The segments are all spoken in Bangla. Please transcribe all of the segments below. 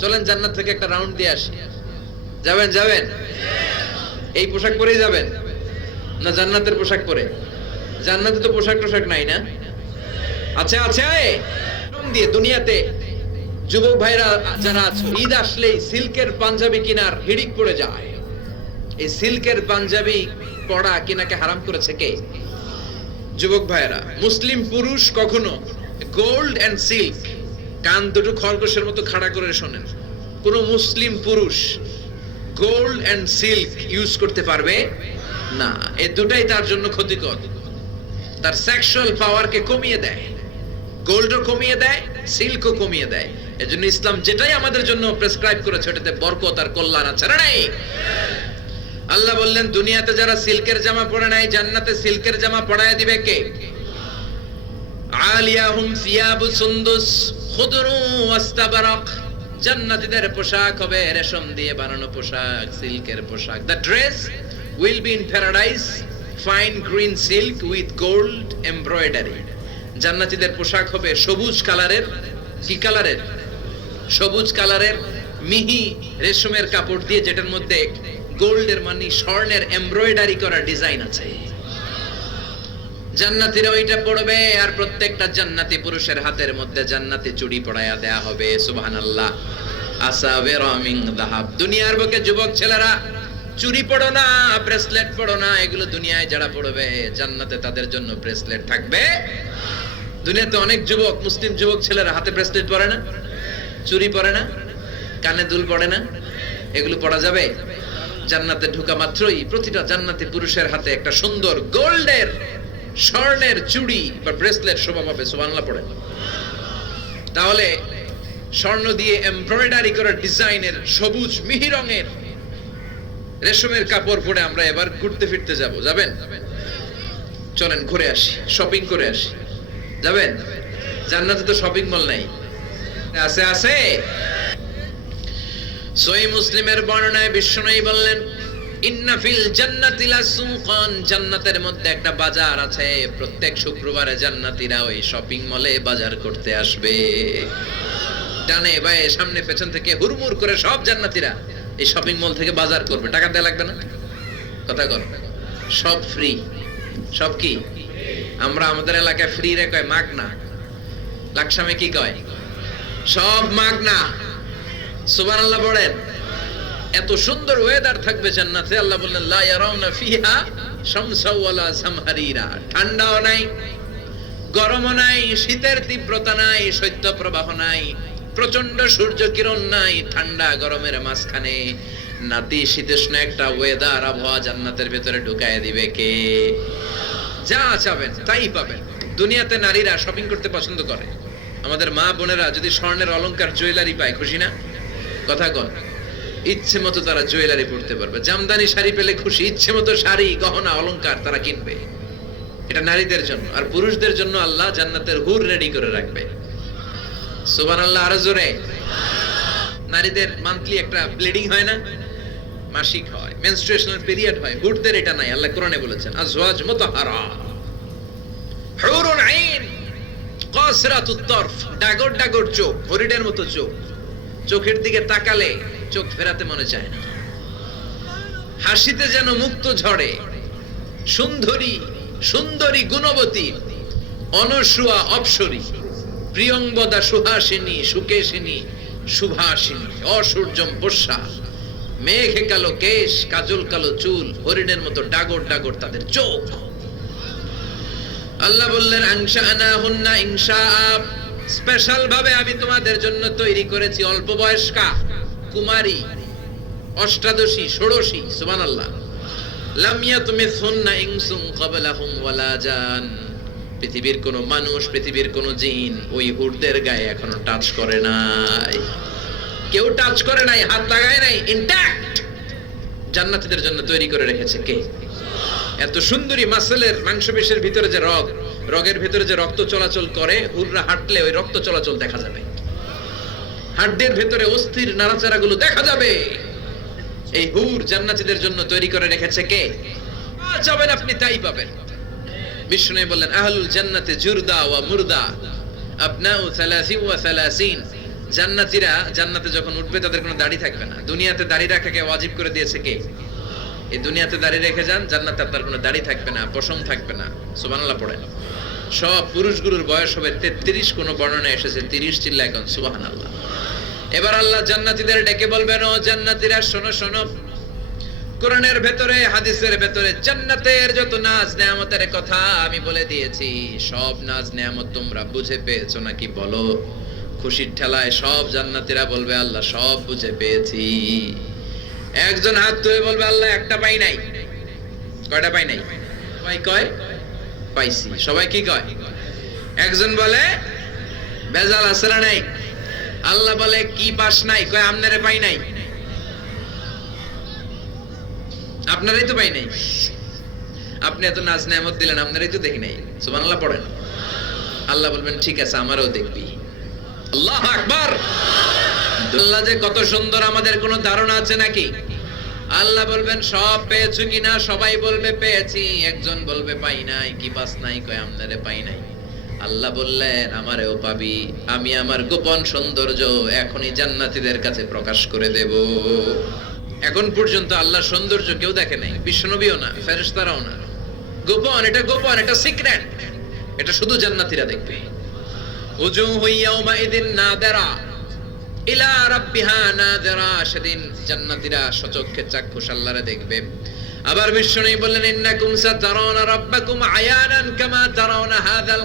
চলেন জান্নাত থেকে একটা রাউন্ড দিয়ে আসি। যাবেন যাবেন? এই পোশাক পরেই যাবেন? না জান্নাতের পোশাক পরে? জান্নাতে তো পোশাক টোশাক নাই না? আছে রং দিয়ে দুনিয়াতে যুবক ভাইরা যারা আছো, ঈদ আসলেই সিল্কের পাঞ্জাবি কিনার হিড়িক পড়ে যায়। এই সিল্কের পাঞ্জাবি পড়া কিনাকে হারাম করেছে কে? যুবক ভাইরা মুসলিম পুরুষ কখনো গোল্ড এন্ড সিল্ক কান দুটো খরগোশের মতো খাড়া করে শোনেন। কোন মুসলিম পুরুষ গোল্ড এন্ড সিল্ক ইউজ করতে পারবে? না, এ দুটাই তার জন্য ক্ষতিকর। তার সেক্সুয়াল পাওয়ারকে কমিয়ে দেয়। গোল্ডও কমিয়ে দেয় সিল্কও কমিয়ে দেয়। এজন্য ইসলাম যেটাই আমাদের জন্য প্রেসক্রাইব করেছে, ওটাতে বরকত আর কল্যাণ আছে না নাই? আল্লাহ বললেন, দুনিয়াতে যারা সিল্কের জামা পরে নাই, জান্নাতে সিল্কের জামা পরায় দিবে কে? আলিয়াহুম সিয়াবু সুন্দুস। খুদরু জান্নাতীদের পোশাক হবে রেশম দিয়ে বানানো পোশাক, সিল্কের পোশাক। The dress will be in paradise fine green silk with gold embroidery জান্নাতীদের পোশাক হবে সবুজ কালারের। কি কালারের? সবুজ কালারের মিহি রেশমের কাপড় দিয়ে, যেটার মধ্যে গোল্ডের মানে স্বর্ণের এমব্রয়ডারি করা ডিজাইন আছে। জান্নাতীরা ওইটা পড়বে আর প্রত্যেকটা জান্নাতি পুরুষের হাতের মধ্যে জান্নাতি চুড়ি পড়ায়া দেয়া হবে দাহাব। দুনিয়ার বুকে যুবক ছেলেরা চুরি পড়ো না, ব্রেসলেট পড়ো না, এগুলো দুনিয়ায় যারা পড়বে, জান্নাতে তাদের জন্য ব্রেসলেট থাকবে। দুনিয়াতে অনেক যুবক, মুসলিম যুবক ছেলেরা হাতে ব্রেসলেট পরে না চুরি পরে না, কানে দুল পড়ে না, এগুলো পড়া যাবে। জান্নাতে ঢুকা মাত্রই প্রতিটা জান্নাতি পুরুষের হাতে একটা সুন্দর গোল্ডের স্বর্ণের চুড়ি বা ব্রেসলেট শোভা পাবে সুবহানাল্লাহ পড়ে। তাহলে স্বর্ণ দিয়ে এমব্রয়ডারি করা ডিজাইনের সবুজ মিহি রঙের রেশমের কাপড় পরে আমরা এবার ঘুরতে ফিরতে যাব। যাবেন? চলেন, ঘুরে আসি শপিং করে আসি। যাবেন? জান্নাতে তো শপিং মল নাই। আছে আছে। সহি মুসলিমের বর্ণনায় বিশ্বনবী বললেন ইন্না ফিল জান্নাতি লাসুকান জান্নাতের মধ্যে একটা বাজার আছে। প্রত্যেক শুক্রবারে জান্নাতীরা ওই শপিং মলে বাজার করতে আসবে। ডানে বায়ে সামনে পেছন থেকে হুড়মুড় করে সব জান্নাতীরা এই শপিং মল থেকে বাজার করবে। টাকা দেয়া লাগবে না? কথা কর। সব ফ্রি সব কি? আমরা আমাদের এলাকায় ফ্রি রে কয় মাগনা লাকসামে কি কয়? সব মাগনা সুবহানাল্লাহ পড়েন এত সুন্দর ওয়েদার থাকবে জান্নাতে। আল্লাহ বললেন, লা ইয়ারাউনা ফিহা শামসা ওয়ালা জামহারিরা। ঠান্ডাও নাই, গরমও নাই, শীতের তীব্রতা নাই, শৈত্য প্রবাহ নাই প্রচণ্ড সূর্য কিরণ নাই, ঠান্ডা গরমের মাঝখানে। নাতি শীতোষ্ণ একটা ওয়েদার আবহাওয়া জান্নাতের ভেতরে ঢুকায় দিবে কে? যা চাবেন, তাই পাবেন। দুনিয়াতে নারীরা শপিং করতে পছন্দ করে। আমাদের মা বোনেরা যদি স্বর্ণের অলংকার জুয়েলারি পায়, খুশি না? কথা কন। ইচ্ছে মতো তারা জুয়েলারি পড়তে পারবে। জামদানি শাড়ি পেলে খুশি, ইচ্ছে মতো শাড়ি, গহনা, অলংকার তারা কিনবে। এটা নারীদের জন্য, আর পুরুষদের জন্য আল্লাহ জান্নাতের হুর রেডি করে রাখবে। সুবান আল্লাহ আরও জোরে। নারীদের মান্থলি একটা ব্লিডিং হয় না? মাসিক হয় মেনস্ট্রুয়েশনাল পিরিয়ড হয়, হুরদের এটা নাই, আল্লাহ কোরআনে বলেছেন, আজওয়াজ মুতাহারা। হুরুন আইন, কাসরাতুত তরফ, ডাগর ডাগর চোখ, হরিণের মতো চোখ। চোখের দিকে তাকালে চোখ ফেরাতে মনে চায় না। হাসিতে যেন মুক্ত ঝরে সুন্দরী সুন্দরী গুণবতী, অনসুয়া অপসরী, প্রিয়ঙ্গদা সুহাসিনী, সুকেশিনী, সুভাসিনী, অসূর্যম বর্ষা, মেঘে কালো কেশ, কাজল কালো চুল, হরিণের মতো ডাগর ডাগর তাদের চোখ। আল্লাহ বললেন আংশা আনা হুন্না ইংসা স্পেশাল ভাবে আমি তোমাদের জন্য তৈরি করেছি অল্প বয়স্কা। কুমারী, অষ্টাদশী, ষোড়শী, সুবহানাল্লাহ। লাম ইয়াতমিসহুন্না ইনসুন ক্বাবলাহুম ওয়ালা জান। পৃথিবীর মানুষ, পৃথিবীর জিন ওই হুরদের গায়ে এখনও টাচ করে নাই। কেউ টাচ করে নাই, হাত লাগায় নাই ইনট্যাক্ট জান্নাতীদের জন্য তৈরি করে রেখেছে কে? এত সুন্দরী মাসেলের মাংসপেশির ভিতরে যে রগ, রগের ভিতরে যে রক্ত চলাচল করে, হুররা হাঁটলে ওই রক্ত চলাচল দেখা যাবে। হাড্ডির ভেতরে অস্থির নাড়াচাড়াগুলো দেখা যাবে। এই হুর জান্নাতীদের জন্য তৈরি করে রেখেছে কে? যা চাবেন আপনি, তাই পাবেন। বিষ্ণু বললেন, আহলুল জান্নাতে জুরদা ওয়া মুরদা, আবনাউ সালাসি ওয়া সালাসিন। জান্নাতীরা, জান্নাতে যখন উঠবে, তাদের কোনো দাড়ি থাকবে না। দুনিয়াতে দাড়ি রাখাকে ওয়াজিব করে দিয়েছে কে? এই দুনিয়াতে দাড়ি রেখে যান, জান্নাতে আপনার কোনো দাড়ি থাকবে না, পশম থাকবে না। সুবহানাল্লাহ, পড়েন। সব পুরুষগুলোর বয়স হবে তেত্রিশ, কোন বর্ণনা এসেছে তিরিশ চিল্লা এখন, সুবহানাল্লাহ। এবার আল্লাহ জান্নাতীদের ডেকে বলবেন, ও জান্নাতীরা, শোনো শোনো। কোরআনের ভেতরে, হাদিসের ভেতরে জান্নাতের যত নাজ নেয়ামতের কথা আমি বলে দিয়েছি, সব নাজ নেয়ামত তোমরা বুঝে পেয়েছ নাকি বলো? খুশির ঠেলায় সব জান্নাতীরা বলবে, আল্লাহ, সব বুঝে পেয়েছি। একজন হাত তুলে বলবে, আল্লাহ, একটা পাই নাই। কয়টা পাই নাই? সবাই কয়? পাইছি। সবাই কি কয়? একজন বলে, বেজাল আসরা নাই? আল্লাহ বলে, কি পাস নাই? কয়, আমনারে পাই নাই। আপনারাই তো পাই নাই। আপনি এত নাচ নেয়ামত দিলেন, আপনারাই তো দেখি নাই। সুবহানাল্লাহ, পড়েন। আল্লাহ বলবেন, ঠিক আছে, আমারও দেখবি। আল্লাহ আকবার! আল্লাহ যে কত সুন্দর আমাদের কোনো ধারণা আছে নাকি? আল্লাহ বলবেন, সব পেয়েছ কিনা? সবাই বলবে, পেয়েছি। একজন বলবে, পাই নাই। কি পাস নাই? কয়, আমনারে পাই নাই। আল্লাহ বললেন, আমারেও পাবি। আমি আমার গোপন সৌন্দর্য এখনই জান্নাতীদের কাছে প্রকাশ করে দেব। এখন পর্যন্ত আল্লাহর সৌন্দর্য কেউ দেখে নাই। বিশ্বনবীও না, ফেরেশতারাও না। গোপন, এটা গোপন, এটা সিক্রেট। এটা শুধু জান্নাতীরা দেখবে। উজু ইয়াউমা ইদিন নাদারা। ইলা রাব্বিহা নাদারা সেদিন জান্নাতীরা সচক্ষে চাক্ষুষ আল্লাহরে দেখবে। আবার বিশ্বনবী বললেন, ইন্নাকুম সাতারাউনা রাব্বাকুম আয়ানান কামা তারাউনা হাযাল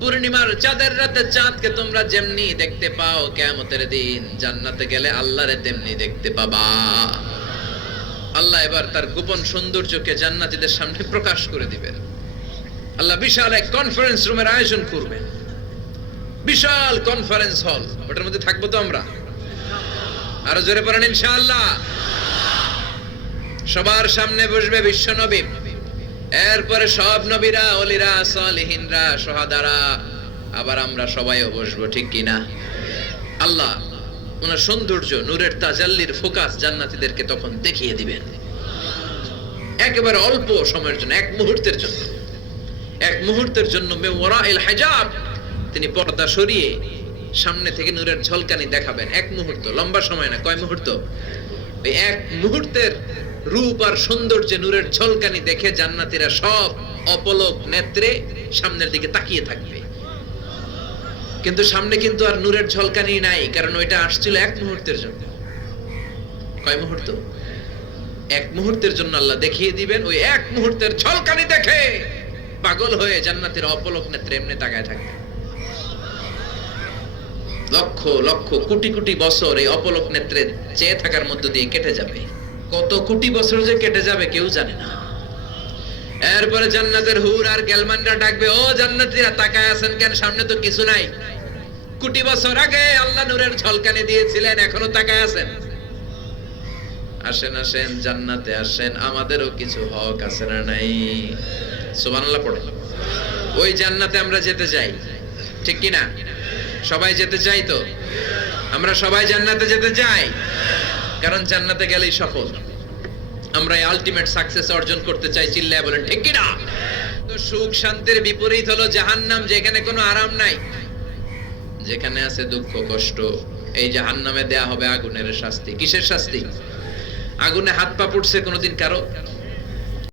পূর্ণিমার চাঁদের রাতে চাঁদকে তোমরা যেমনি দেখতে পাও, কিয়ামতের দিন জান্নাতে গেলে আল্লাহরে তেমনি দেখতে পাবা। আল্লাহ এবার তার গোপন সৌন্দর্যকে জান্নাতীদের সামনে প্রকাশ করে দিবেন। আল্লাহ বিশাল এক কনফারেন্স রুমের আয়োজন করবেন। বিশাল কনফারেন্স হল ওটার মধ্যে থাকব তো আমরা? আরও জোরে পড়েন ইনশাআল্লাহ। সবার সামনে বসবে বিশ্ব নবী। এরপরে সব নবীরা, অলিরা, সালিহিনরা, সোহাদারা, আবার আমরা সবাইও বসবো, ঠিক কিনা আল্লাহ ওনার সৌন্দর্য, নূরের তাজাল্লির ফোকাস জান্নাতীদেরকে তখন দেখিয়ে দিবেন। একেবারে অল্প সময়ের জন্য, এক মুহূর্তের জন্য। এক মুহূর্তের জন্য মেওয়ারা এল হাজাব। তিনি পর্দা সরিয়ে সামনে থেকে নূরের ঝলকানি দেখাবেন। এক মুহূর্ত, লম্বা সময় না, কয় মুহূর্ত? এক মুহূর্তের রূপ আর সৌন্দর্যে নূরের ঝলকানি দেখে জান্নাতীরা সব অপলক নেত্রে সামনের দিকে তাকিয়ে থাকবে। কিন্তু সামনে কিন্তু আর নূরের ঝলকানি নাই, কারণ ওইটা আসছিল এক মুহূর্তের জন্য। কয় মুহূর্ত? এক মুহূর্তের জন্য আল্লাহ দেখিয়ে দিবেন, ওই এক মুহূর্তের ঝলকানি দেখে পাগল হয়ে জান্নাতের অপলক নেত্রে এমনি তাকায় থাকবে। লক্ষ লক্ষ, কোটি কোটি বছর এই অপলক নেত্রে চেয়ে থাকার মধ্য দিয়ে কেটে যাবে। কত কোটি বছর যে কেটে যাবে কেউ জানে না। এরপরে জান্নাতের হুর আর গেলমানরা ডাকবে, ও জান্নাতীরা, তাকায় আছেন কেন? সামনে তো কিছু নাই। কোটি বছর আগে আল্লাহ নূরের ঝলকানি দিয়েছিলেন, এখনও তাকায় আছেন। আসেন আসেন, জান্নাতে আসেন, আমাদেরও কিছু হক আছে না নাই। সুবহানাল্লাহ পড়ে ওই জান্নাতে আমরা যেতে চাই, ঠিক কি না সবাই যেতে চাই তো? আমরা সবাই জান্নাতে যেতে চাই। কারণ জান্নাতে গেলেই সফল। আমরা আলটিমেট সাকসেস অর্জন করতে চাই চিল্লায় বলেন। ঠিক কি না তো সুখ শান্তির বিপরীত হলো জাহান্নাম, যেখানে কোনো আরাম নাই। যেখানে আছে দুঃখ, কষ্ট, এই জাহান্নামে দেয়া হবে আগুনের শাস্তি। কিসের শাস্তি? আগুনে হাত পা পড়ছে কোনোদিন কারও?